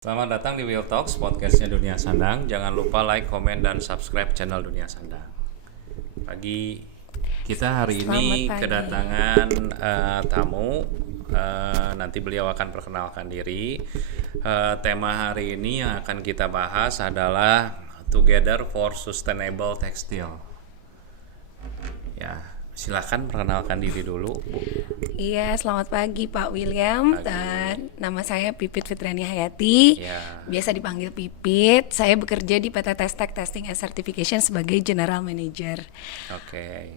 Selamat datang di Will Talks, podcastnya Dunia Sandang. Jangan lupa like, komen, dan subscribe channel Dunia Sandang. Pagi kita hari ini Selamat pagi. kedatangan tamu. Nanti beliau akan perkenalkan diri. Tema hari ini yang akan kita bahas adalah Together for Sustainable Textile. Ya, silakan perkenalkan diri dulu, Bu. Iya, selamat pagi Pak William. Nama saya Pipit Fitriani Hayati. Ya. Biasa dipanggil Pipit. Saya bekerja di PT Testek Testing and Certification sebagai General Manager. Oke.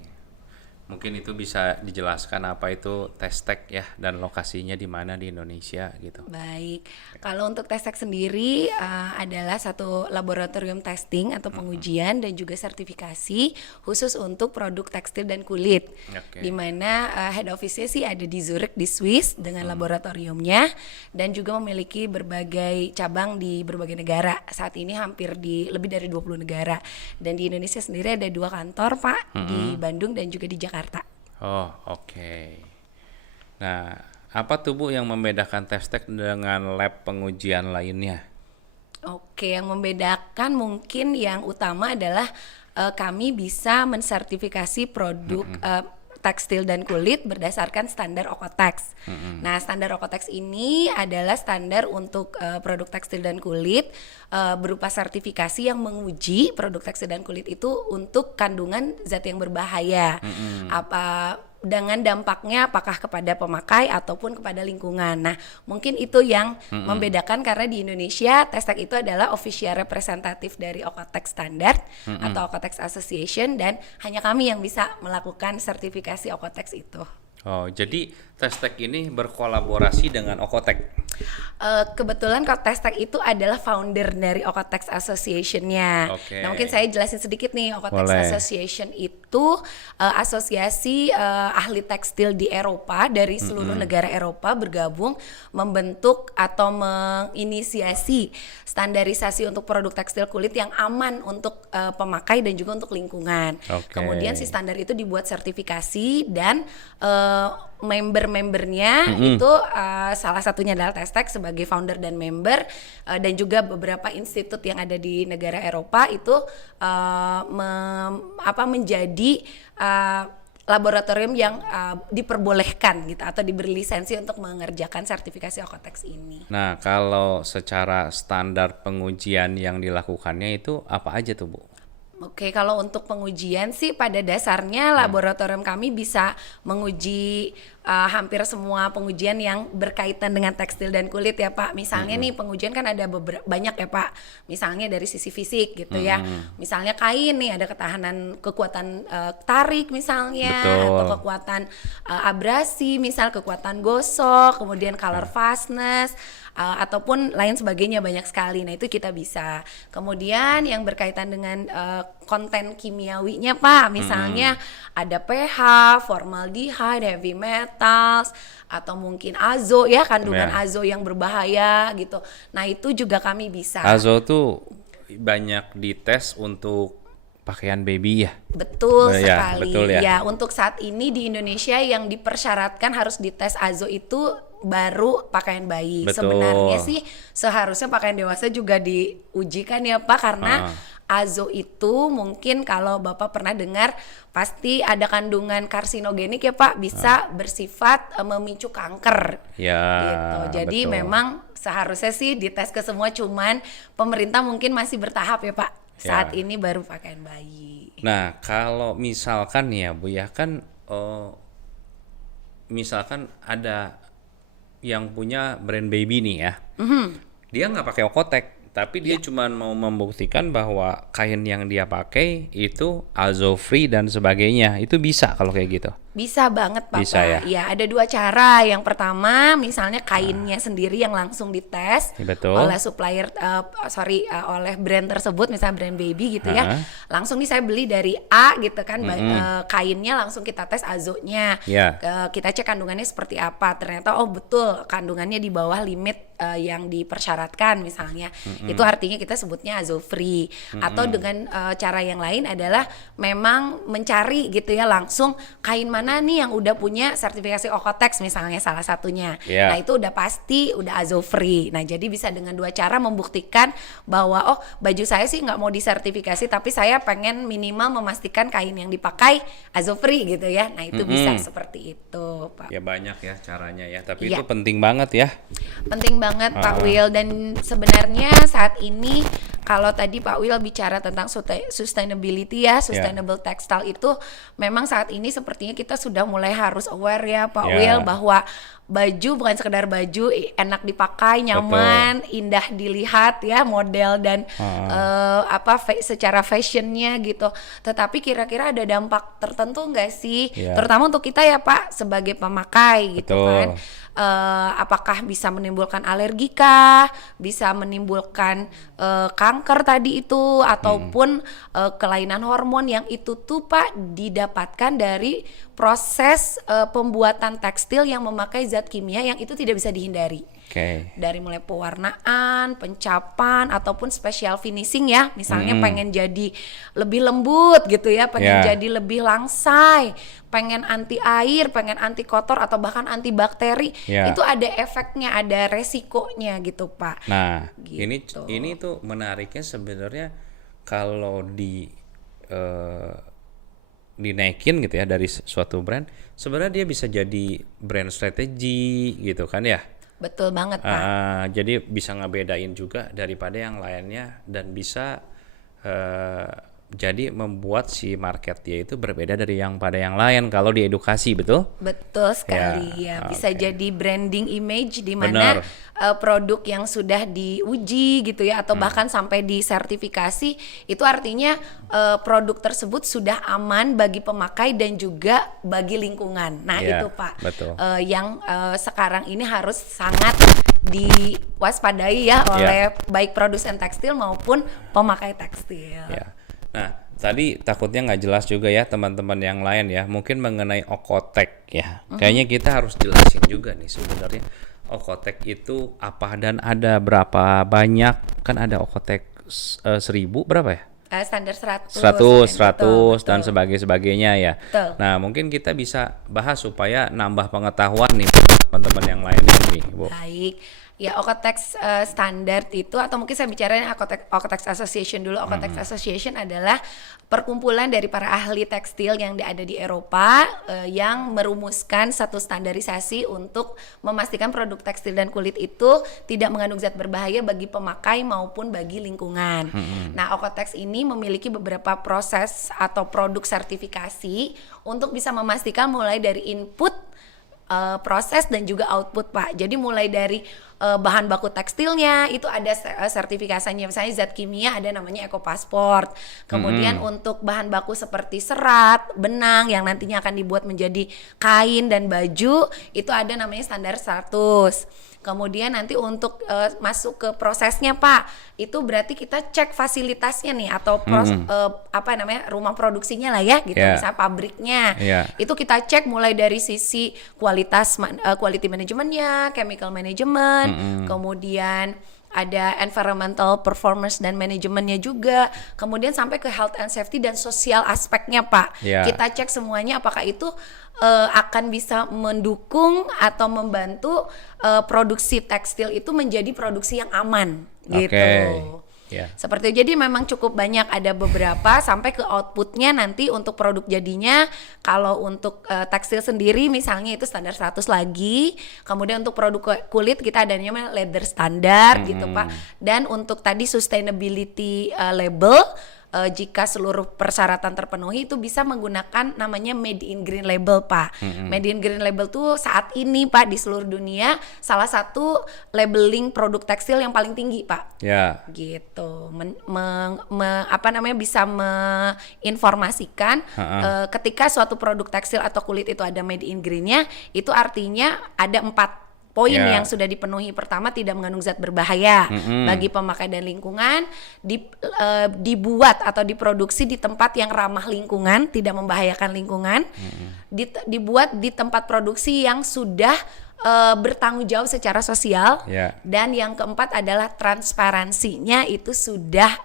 Mungkin itu bisa dijelaskan apa itu Testek ya, dan lokasinya di mana di Indonesia gitu. Baik, kalau untuk Testek sendiri adalah satu laboratorium testing atau pengujian dan juga sertifikasi khusus untuk produk tekstil dan kulit. Oke. Di mana head office-nya sih ada di Zurich di Swiss dengan laboratoriumnya dan juga memiliki berbagai cabang di berbagai negara. Saat ini hampir di lebih dari 20 negara. Dan di Indonesia sendiri ada 2 kantor, Pak, di Bandung dan juga di Jakarta. Oh, oke. Nah, apa tuh Bu yang membedakan Testek dengan lab pengujian lainnya? Oke, yang membedakan mungkin yang utama adalah kami bisa mensertifikasi produk tekstil dan kulit berdasarkan standar Okotex. Nah, standar Okotex ini adalah standar untuk produk tekstil dan kulit berupa sertifikasi yang menguji produk tekstil dan kulit itu untuk kandungan zat yang berbahaya. Apa dengan dampaknya apakah kepada pemakai ataupun kepada lingkungan. Nah, mungkin itu yang membedakan karena di Indonesia Testek itu adalah official representatif dari Okotex Standard atau Okotex Association dan hanya kami yang bisa melakukan sertifikasi Okotex itu. Oh, jadi Testek ini berkolaborasi dengan Okotek. Kebetulan kok Testek itu adalah founder dari Okotex Association-nya. Oke. Nah, mungkin saya jelasin sedikit nih. Okotex Boleh. Association itu asosiasi ahli tekstil di Eropa dari seluruh negara Eropa bergabung membentuk atau menginisiasi standarisasi untuk produk tekstil kulit yang aman untuk pemakai dan juga untuk lingkungan. Oke. Kemudian si standar itu dibuat sertifikasi dan member-membernya itu salah satunya adalah Testek sebagai founder dan member dan juga beberapa institut yang ada di negara Eropa itu menjadi laboratorium yang diperbolehkan gitu atau diberi lisensi untuk mengerjakan sertifikasi Okotex ini. Nah, kalau secara standar pengujian yang dilakukannya itu apa aja tuh Bu? Oke, kalau untuk pengujian sih pada dasarnya laboratorium kami bisa menguji hampir semua pengujian yang berkaitan dengan tekstil dan kulit ya Pak. Misalnya nih pengujian kan ada banyak ya Pak. Misalnya dari sisi fisik gitu ya. Misalnya kain nih ada ketahanan kekuatan tarik misalnya. Betul. Atau kekuatan abrasi, misal kekuatan gosok, kemudian color fastness, ataupun lain sebagainya banyak sekali. Nah itu kita bisa. Kemudian yang berkaitan dengan konten kimiawinya Pak, misalnya ada pH, formaldehyde, heavy metals, atau mungkin azo ya, kandungan Ya. azo yang berbahaya gitu. Nah itu juga kami bisa. Azo tuh banyak dites untuk pakaian baby ya. Betul Ya, sekali. betul ya. Ya, untuk saat ini di Indonesia yang dipersyaratkan harus dites azo itu baru pakaian bayi. Betul. Sebenarnya sih seharusnya pakaian dewasa juga diujikan ya Pak, karena azo itu mungkin kalau Bapak pernah dengar pasti ada kandungan karsinogenik ya Pak, bisa bersifat memicu kanker. Ya, Gitu. Jadi betul. memang seharusnya sih dites ke semua, cuman pemerintah mungkin masih bertahap ya Pak. Saat Ya. ini baru pakaian bayi. Nah, kalau misalkan ya Bu ya kan misalkan ada yang punya brand baby nih ya. Dia nggak pakai Okotek, tapi dia cuma mau membuktikan bahwa kain yang dia pakai itu azo free dan sebagainya. Itu bisa kalau kayak gitu. Bisa banget Pak. Bisa ya? Ya, ada 2 cara. Yang pertama, misalnya kainnya sendiri yang langsung dites Ya, betul. oleh supplier, oleh brand tersebut, misalnya brand baby gitu ya. Langsung nih saya beli dari A gitu kan, kainnya langsung kita tes azonya. Ya. Kita cek kandungannya seperti apa. Ternyata oh betul kandungannya di bawah limit yang dipersyaratkan misalnya. Itu artinya kita sebutnya azo free. Atau dengan cara yang lain adalah memang mencari gitu ya langsung kain mana mana nih yang udah punya sertifikasi Okotex misalnya salah satunya. Yeah. Nah itu udah pasti udah azo free. Nah jadi bisa dengan dua cara membuktikan bahwa oh baju saya sih nggak mau disertifikasi tapi saya pengen minimal memastikan kain yang dipakai azo free gitu ya. Nah itu bisa seperti itu Pak. Ya banyak ya caranya ya, tapi Iya. itu penting banget ya. Penting banget Pak Will, dan sebenarnya saat ini kalau tadi Pak Will bicara tentang sustainability ya, sustainable textile itu memang saat ini sepertinya kita sudah mulai harus aware ya Pak Will bahwa baju bukan sekedar baju, enak dipakai, nyaman, indah dilihat ya model dan secara fashionnya gitu. Tetapi kira-kira ada dampak tertentu nggak sih, terutama untuk kita ya Pak sebagai pemakai gitu kan? Apakah bisa menimbulkan alergi kah, bisa menimbulkan kanker tadi itu ataupun kelainan hormon yang itu tuh Pak didapatkan dari proses pembuatan tekstil yang memakai zat kimia yang itu tidak bisa dihindari. Dari mulai pewarnaan, pencapan ataupun special finishing ya, misalnya pengen jadi lebih lembut gitu ya, pengen jadi lebih langsai, pengen anti air, pengen anti kotor atau bahkan anti bakteri, itu ada efeknya, ada resikonya gitu Pak. Nah Gitu. ini tuh menariknya sebenarnya kalau dinaikin gitu ya dari suatu brand, sebenarnya dia bisa jadi brand strategi gitu kan ya. Betul banget Pak. Jadi bisa ngebedain juga daripada yang lainnya dan bisa jadi membuat si market dia itu berbeda dari yang pada yang lain kalau diedukasi, betul? Betul sekali ya. Bisa jadi branding image di mana produk yang sudah diuji gitu ya atau bahkan sampai disertifikasi itu artinya produk tersebut sudah aman bagi pemakai dan juga bagi lingkungan. Nah itu Pak yang sekarang ini harus sangat diwaspadai ya oleh baik produsen tekstil maupun pemakai tekstil. Nah, tadi takutnya nggak jelas juga ya teman-teman yang lain ya, mungkin mengenai Okotek ya. Kayaknya kita harus jelasin juga nih sebenarnya Okotek itu apa dan ada berapa banyak, kan ada Okotek 1000 berapa ya? Standar 100 dan sebagainya ya. Betul. Nah, mungkin kita bisa bahas supaya nambah pengetahuan nih teman-teman yang lain nih, Bu. Baik. Ya Okotex standar itu atau mungkin saya bicarain Okotex Association dulu. Okotex Association adalah perkumpulan dari para ahli tekstil yang ada di Eropa yang merumuskan satu standarisasi untuk memastikan produk tekstil dan kulit itu tidak mengandung zat berbahaya bagi pemakai maupun bagi lingkungan. Nah Okotex ini memiliki beberapa proses atau produk sertifikasi untuk bisa memastikan mulai dari input, proses dan juga output Pak. Jadi mulai dari bahan baku tekstilnya itu ada sertifikasinya, misalnya zat kimia ada namanya Ekopasport. Kemudian untuk bahan baku seperti serat, benang yang nantinya akan dibuat menjadi kain dan baju itu ada namanya standar 100. Kemudian nanti untuk masuk ke prosesnya Pak, itu berarti kita cek fasilitasnya nih atau rumah produksinya lah ya gitu, misalnya pabriknya. Itu kita cek mulai dari sisi kualitas, quality manajemennya, chemical management, kemudian ada environmental performance dan manajemennya juga, kemudian sampai ke health and safety dan sosial aspeknya Pak. Kita cek semuanya apakah itu akan bisa mendukung atau membantu produksi tekstil itu menjadi produksi yang aman gitu. Seperti itu. Jadi memang cukup banyak, ada beberapa sampai ke outputnya nanti untuk produk jadinya. Kalau untuk tekstil sendiri misalnya itu standar 100 lagi. Kemudian untuk produk kulit kita ada namanya leather standar gitu Pak. Dan untuk tadi sustainability label, jika seluruh persyaratan terpenuhi itu bisa menggunakan namanya Made in Green Label Pak. Made in Green Label tuh saat ini Pak di seluruh dunia salah satu labeling produk tekstil yang paling tinggi Pak. Gitu. Bisa menginformasikan ketika suatu produk tekstil atau kulit itu ada Made in Green-nya, itu artinya ada 4 poin yang sudah dipenuhi. Pertama, tidak mengandung zat berbahaya bagi pemakai dan lingkungan, dibuat atau diproduksi di tempat yang ramah lingkungan, tidak membahayakan lingkungan, dibuat di tempat produksi yang sudah bertanggung jawab secara sosial, Ya. dan yang keempat adalah transparansinya itu sudah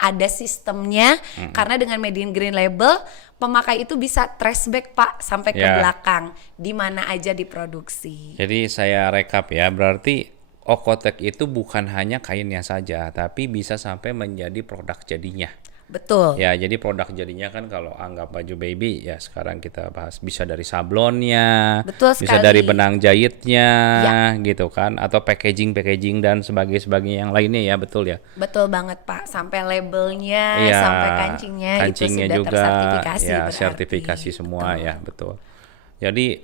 ada sistemnya, karena dengan Made in Green Label pemakai itu bisa traceback Pak sampai ke Ya. belakang di mana aja diproduksi. Jadi saya rekap ya, berarti Okotek itu bukan hanya kainnya saja, tapi bisa sampai menjadi produk jadinya. Betul. Ya, jadi produk jadinya kan kalau anggap baju baby ya sekarang kita bahas bisa dari sablonnya, Betul bisa sekali. dari benang jahitnya, Ya. gitu kan, atau packaging dan sebagainya yang lainnya ya, betul ya. Betul banget Pak, sampai labelnya, Iya, sampai kancingnya itu kancingnya sudah juga tersertifikasi ya, berarti. sertifikasi semua Betul. ya, betul. Jadi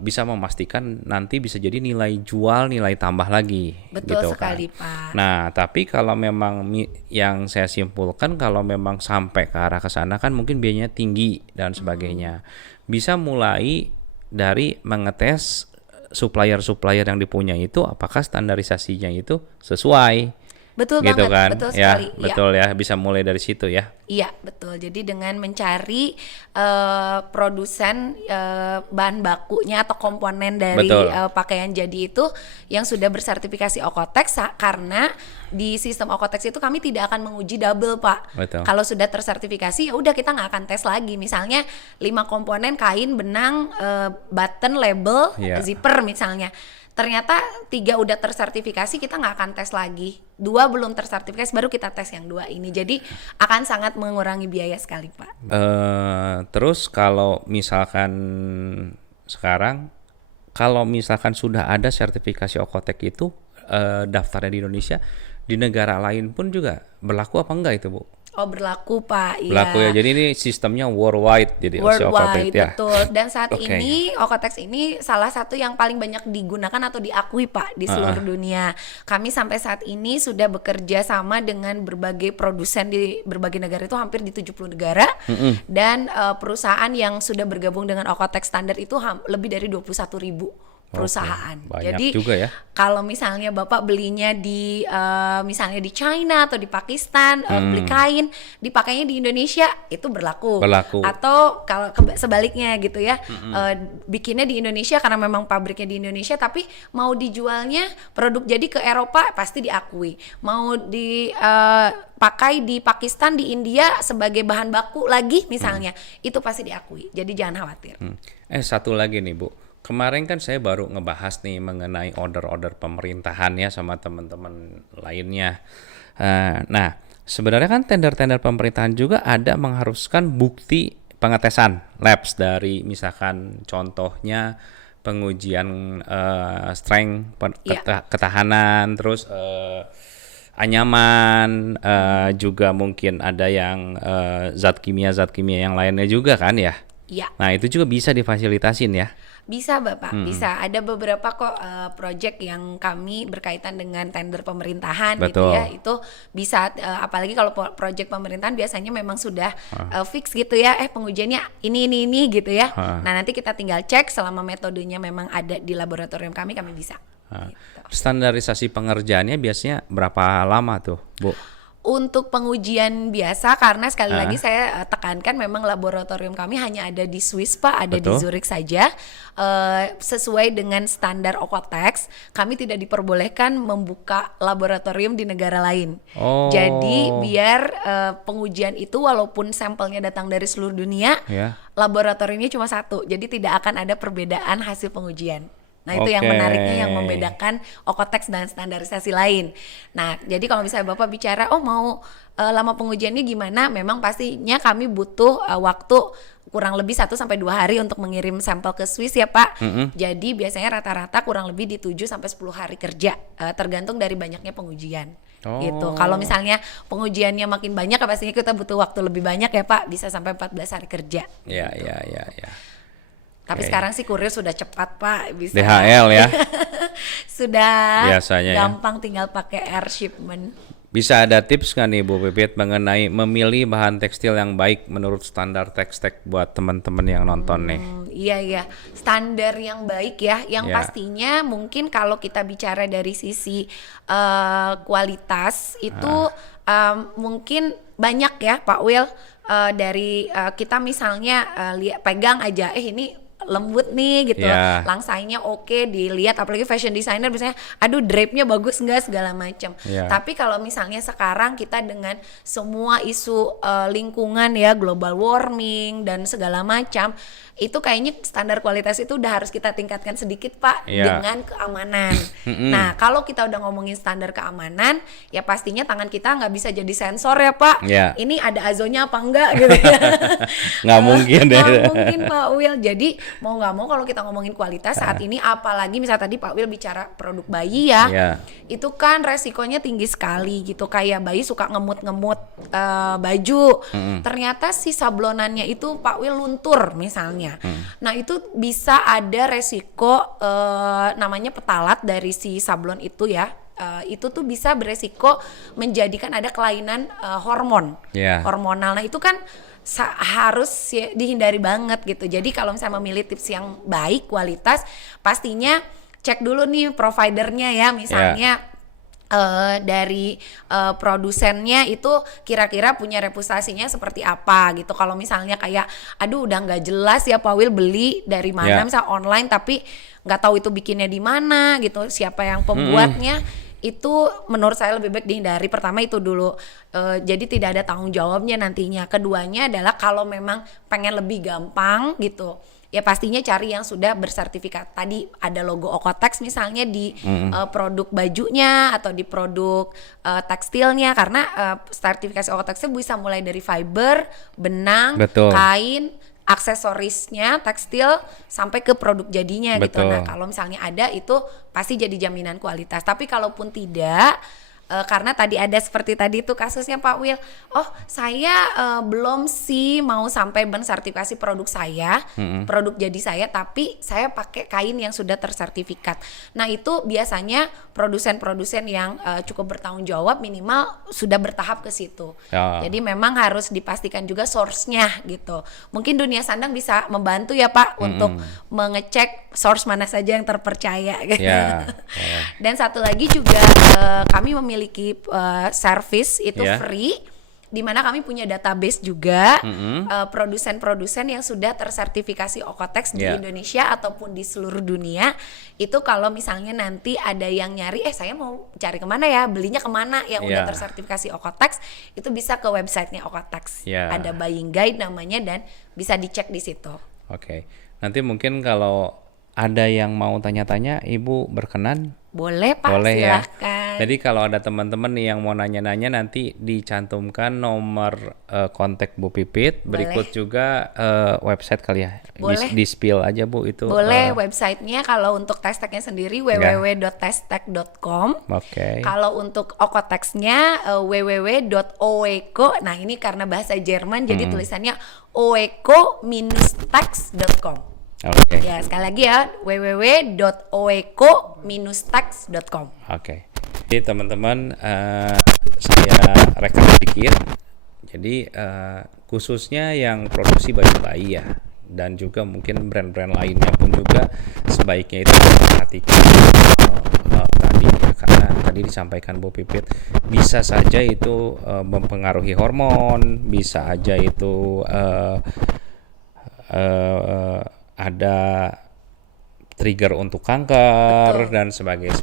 bisa memastikan nanti bisa jadi nilai jual, nilai tambah lagi, Betul gitu sekali, kan. Pak. Nah, tapi kalau memang yang saya simpulkan kalau memang sampai ke arah ke sana kan mungkin biayanya tinggi dan sebagainya. Bisa mulai dari mengetes supplier-supplier yang dipunyai itu apakah standarisasinya itu sesuai. Betul Gitu banget, kan, betul ya, sekali. betul ya, bisa mulai dari situ ya. Iya, betul. Jadi dengan mencari produsen bahan bakunya atau komponen dari Betul. pakaian jadi itu yang sudah bersertifikasi Okotex, karena di sistem Okotex itu kami tidak akan menguji double, Pak. Betul. Kalau sudah tersertifikasi ya udah kita nggak akan tes lagi. Misalnya 5 komponen kain, benang, button, label, Iya. zipper misalnya. Ternyata 3 udah tersertifikasi, kita nggak akan tes lagi. 2 belum tersertifikasi, baru kita tes yang 2 ini. Jadi akan sangat mengurangi biaya sekali, Pak. Terus kalau misalkan sekarang, kalau misalkan sudah ada sertifikasi Okotek itu daftarnya di Indonesia, di negara lain pun juga berlaku apa enggak itu, Bu? Oh, berlaku, Pak. Berlaku ya. Jadi ini sistemnya worldwide jadi si Okotek Worldwide, ya. betul. Dan saat Oke. ini Okotex ini salah satu yang paling banyak digunakan atau diakui, Pak, di seluruh dunia. Kami sampai saat ini sudah bekerja sama dengan berbagai produsen di berbagai negara, itu hampir di 70 negara. Dan perusahaan yang sudah bergabung dengan Okotex standar itu lebih dari 21.000 perusahaan. Oke, banyak Jadi juga ya. kalau misalnya Bapak belinya di misalnya di China atau di Pakistan, beli kain, dipakainya di Indonesia, itu berlaku. Berlaku. Atau kalau sebaliknya gitu ya, bikinnya di Indonesia karena memang pabriknya di Indonesia, tapi mau dijualnya produk jadi ke Eropa pasti diakui. Mau dipakai di Pakistan, di India sebagai bahan baku lagi misalnya, itu pasti diakui. Jadi jangan khawatir. Satu lagi nih, Bu. Kemarin kan saya baru ngebahas nih mengenai order-order pemerintahan ya sama teman-teman lainnya. Nah, sebenarnya kan tender-tender pemerintahan juga ada mengharuskan bukti pengetesan labs dari misalkan contohnya pengujian strength, ketahanan, terus anyaman, juga mungkin ada yang zat kimia yang lainnya juga kan ya. Iya. Nah, itu juga bisa difasilitasin ya. Bisa Bapak, bisa. Ada beberapa kok project yang kami berkaitan dengan tender pemerintahan gitu Betul. ya. Itu bisa, apalagi kalau project pemerintahan biasanya memang sudah fix gitu ya. Pengujiannya ini gitu ya. Nah, nanti kita tinggal cek selama metodenya memang ada di laboratorium kami bisa. Gitu. Standarisasi pengerjaannya biasanya berapa lama tuh, Bu? Untuk pengujian biasa, karena sekali lagi saya tekankan memang laboratorium kami hanya ada di Swiss, Pak, ada di Betul. Zurich saja. Sesuai dengan standar Okotex, kami tidak diperbolehkan membuka laboratorium di negara lain. Oh. Jadi biar pengujian itu walaupun sampelnya datang dari seluruh dunia, Ya. laboratoriumnya cuma satu. Jadi tidak akan ada perbedaan hasil pengujian. Nah, itu yang Oke. menariknya, yang membedakan Okotex dan standarisasi lain. Nah, jadi kalau misalnya Bapak bicara, mau lama pengujiannya gimana? Memang pastinya kami butuh waktu kurang lebih 1-2 hari untuk mengirim sampel ke Swiss ya, Pak. Jadi biasanya rata-rata kurang lebih di 7-10 hari kerja, tergantung dari banyaknya pengujian. Gitu. Kalau misalnya pengujiannya makin banyak, pastinya kita butuh waktu lebih banyak ya, Pak. Bisa sampai 14 hari kerja. Ya. Tapi Oke. sekarang sih kurir sudah cepat, Pak. Bisa. DHL ya. Sudah Biasanya ya. gampang, tinggal pakai air shipment. Bisa ada tips nggak nih, Bu Pipit, mengenai memilih bahan tekstil yang baik menurut standar Tex-Tech buat teman-teman yang nonton nih? Iya, standar yang baik ya. Yang Ya. pastinya mungkin kalau kita bicara dari sisi kualitas itu mungkin banyak ya, Pak Will. Dari kita misalnya pegang aja, ini lembut nih gitu, langsainya oke dilihat, apalagi fashion designer biasanya aduh drape-nya bagus nggak segala macam. Tapi kalau misalnya sekarang kita dengan semua isu lingkungan ya, global warming dan segala macam, itu kayaknya standar kualitas itu udah harus kita tingkatkan sedikit Pak, dengan keamanan. Nah kalau kita udah ngomongin standar keamanan, ya pastinya tangan kita nggak bisa jadi sensor ya Pak. Ini ada azonya apa enggak gitu ya. Nggak mungkin deh. Nggak mungkin Pak Will. Jadi mau nggak mau kalau kita ngomongin kualitas saat ini, apalagi misalnya tadi Pak Will bicara produk bayi ya, itu kan resikonya tinggi sekali gitu. Kayak bayi suka ngemut-ngemut baju, ternyata si sablonannya itu Pak Will luntur misalnya. Nah itu bisa ada resiko namanya petalat dari si sablon itu ya. Itu tuh bisa beresiko menjadikan ada kelainan hormonal. Nah itu kan harus dihindari banget gitu. Jadi kalau misalnya memilih tips yang baik kualitas, pastinya cek dulu nih providernya ya, misalnya dari produsennya itu kira-kira punya reputasinya seperti apa gitu. Kalau misalnya kayak aduh udah nggak jelas ya Pak Will beli dari mana, misal online tapi nggak tahu itu bikinnya di mana gitu, siapa yang pembuatnya, itu menurut saya lebih baik dihindari. Pertama itu dulu, jadi tidak ada tanggung jawabnya nantinya. Keduanya adalah kalau memang pengen lebih gampang gitu, ya pastinya cari yang sudah bersertifikat. Tadi ada logo Okotex misalnya di produk bajunya atau di produk tekstilnya, karena sertifikasi Okotex itu bisa mulai dari fiber, benang, kain, aksesorisnya, tekstil, sampai ke produk jadinya gitu. Nah kalau misalnya ada itu pasti jadi jaminan kualitas. Tapi kalaupun tidak, karena tadi ada seperti tadi itu kasusnya Pak Will, oh saya belum sih mau sampai bersertifikasi produk saya, produk jadi saya, tapi saya pakai kain yang sudah tersertifikat. Nah itu biasanya produsen-produsen yang cukup bertanggung jawab, minimal sudah bertahap ke situ. Jadi memang harus dipastikan juga source-nya gitu. Mungkin Dunia Sandang bisa membantu ya Pak untuk mengecek source mana saja yang terpercaya gitu. Dan satu lagi juga kami memiliki service itu free, di mana kami punya database juga produsen-produsen yang sudah tersertifikasi Okotex di Indonesia ataupun di seluruh dunia. Itu kalau misalnya nanti ada yang nyari, saya mau cari kemana ya, belinya kemana yang udah tersertifikasi Okotex, itu bisa ke websitenya Okotex. Ada buying guide namanya dan bisa dicek di situ. Nanti mungkin kalau ada yang mau tanya-tanya, Ibu berkenan? Boleh Pak, silahkan. Jadi kalau ada teman-teman nih yang mau nanya-nanya, nanti dicantumkan nomor kontak Bu Pipit. Berikut juga website kali ya. Boleh. Di-spill aja Bu itu. Boleh, websitenya kalau untuk Testech-nya sendiri www.testech.com. Kalau untuk Okotex-nya www.oeko. Nah ini karena bahasa Jerman jadi tulisannya oeko-tex.com. Ya sekali lagi ya, www.oeko-tex.com. Jadi teman-teman, saya rekap sedikit. Jadi khususnya yang produksi baju bayi ya, dan juga mungkin brand-brand lainnya pun juga sebaiknya itu diperhatikan tadi ya, karena tadi disampaikan Bu Pipit bisa saja itu mempengaruhi hormon, bisa aja itu ada trigger untuk kanker dan sebagainya.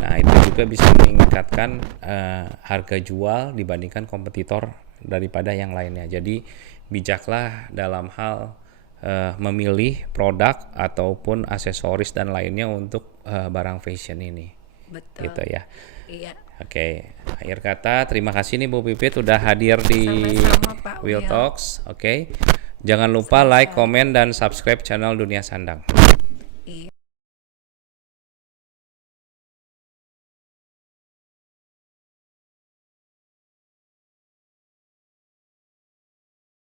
Nah itu juga bisa meningkatkan harga jual dibandingkan kompetitor daripada yang lainnya. Jadi bijaklah dalam hal memilih produk ataupun aksesoris dan lainnya untuk barang fashion ini. Gitu ya. Akhir kata terima kasih nih Bu Pipit udah hadir di Will Talks. Jangan lupa like, komen, dan subscribe channel Dunia Sandang.